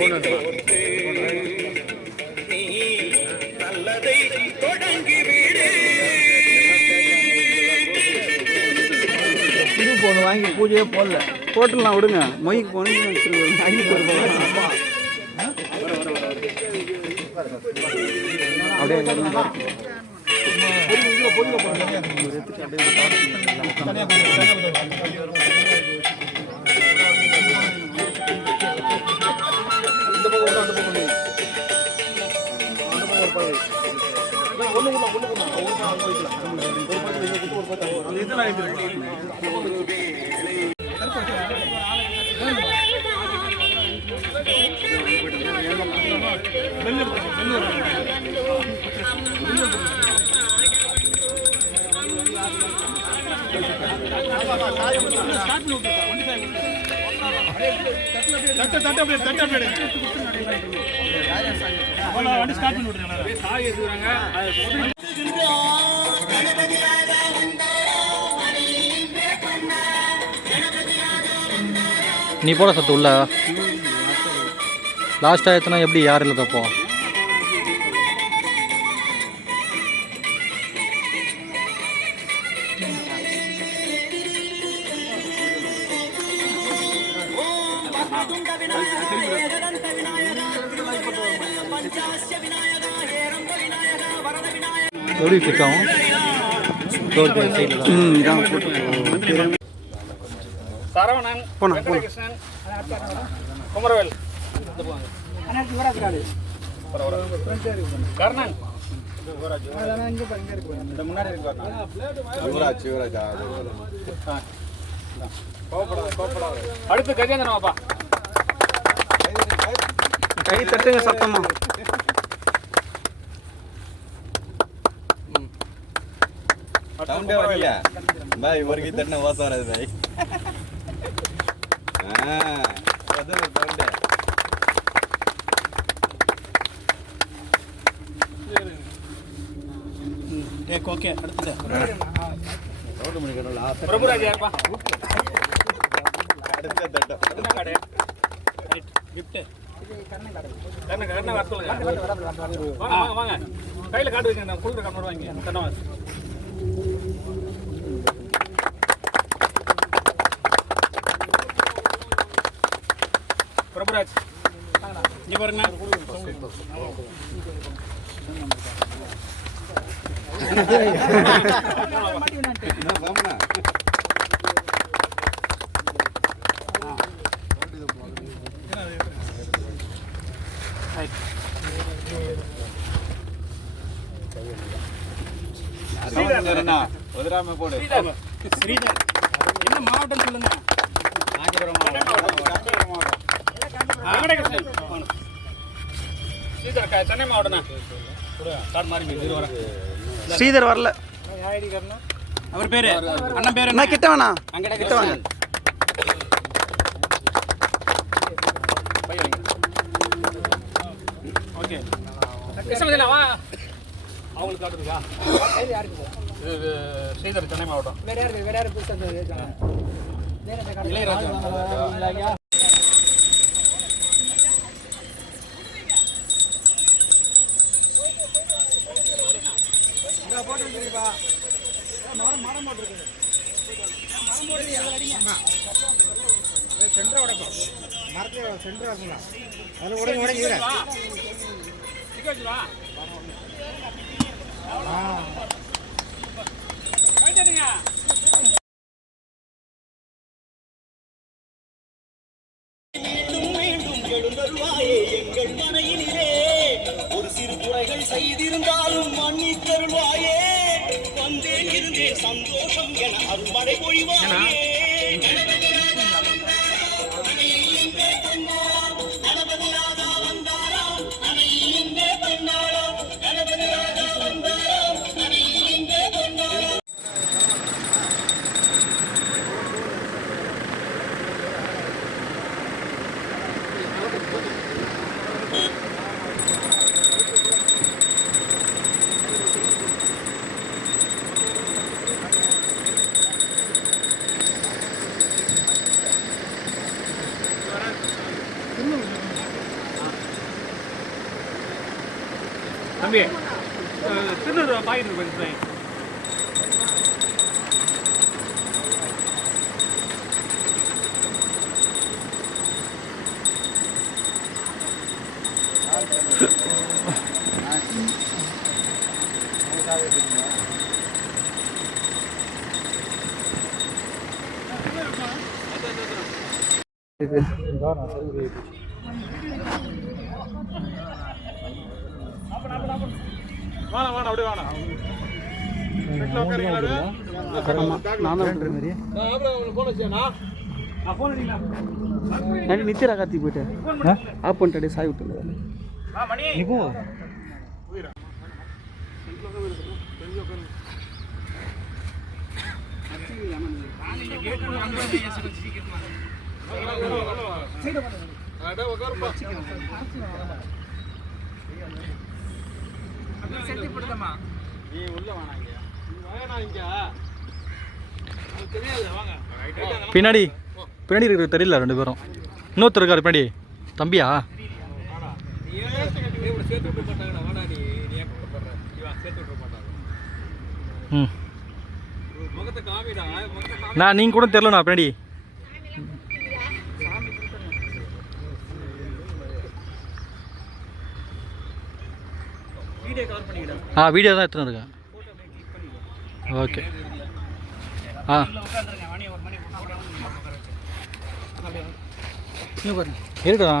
புது போன் வாங்கி பூஜையே போடல, போட்டுடலாம் விடுங்க. மொய்க்கு போனீங்க நீ போட சத்து உள்ள லாஸ்ட்டாக எத்தனை எப்படி யார் இல்லை தப்போம். எப்படி கிளிக் ஆகும் சரவணன், வெங்கடகிருஷ்ணன், குமரவேல், கர்ணன், அடுத்து கஜேந்திரன் வாப்பா. கை தட்டுங்க சத்தமா. இவருக்கு தட்டின வாசம் வராது பாய். ஓகே அடுத்து பிரபுராஜ் யாருப்பா? அடுத்த தட்டம் கடை ரைட் கிஃப்ட் கண்ண வர சொல்லுங்க. வாங்க வாங்க கையில் காட்டு வைக்கிறேன். நான் கூடுற கண்ணோட வாங்கி கண்ணவாஸ் பிரபுராஜ் இங்கே பாருங்க. ஸ்ரீதர் என்ன மாவட்டம் சொல்லுங்க. சென்னை மாவட்டம். ஸ்ரீதர் வரல. அவர் பேரு அண்ணன் பேரு என்ன? கிட்ட வேணா, கிட்ட வாங்க. ஓகே அவங்களுக்கு காட்டுருக்கா? ஸ்ரீதர் சென்னை மாவட்டம். இளையராஜா எங்கள் மனையிலே ஒரு சிறு குறைகள் செய்திருந்தாலும் மன்னித்தருள்வாயே. வந்தேன் இருந்தேன் சந்தோஷம் என அருள்மழை பொழிவாயே. தம்பி திருநூறு பாக்கெட் கொஞ்சம் வேணாம் வேணாம் அப்படியே வேணாம் நித்திரா கார்த்தி போயிட்டு ஆஃப் பண்ணிட்டு சாய் விட்டு நீ போ பின்னாடி பின்னாடி இருக்கிறது தெரியல 2 பேரும். இன்னொருத்தர் இருக்காரு பின்னாடி. தம்பியா? ம் நான் நீங்கள் கூட தெரிலண்ணா பின்னாடி. வீடியோ தான் எடுத்துன்னு இருக்கேன். ஓகே இருக்குதா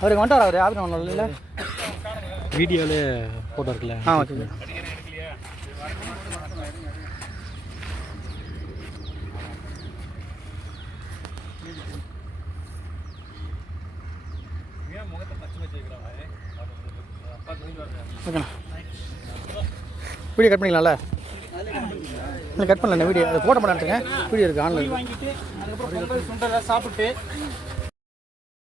அவருக்கு வந்துட்டார். அவர் யாரும் ஒன்றும் இல்லை வீடியோவிலே ஃபோட்டோ இருக்குல்ல. ஓகே ஓகேண்ணா வீடியோ கட் பண்ணிக்கலாம்ல? இல்லை கட் பண்ணல வீடியோ அதை போட மாட்டேங்க. வீடியோ இருக்குது ஆன்லைன். வாங்கிட்டு அதுக்கப்புறம் சாப்பிட்டு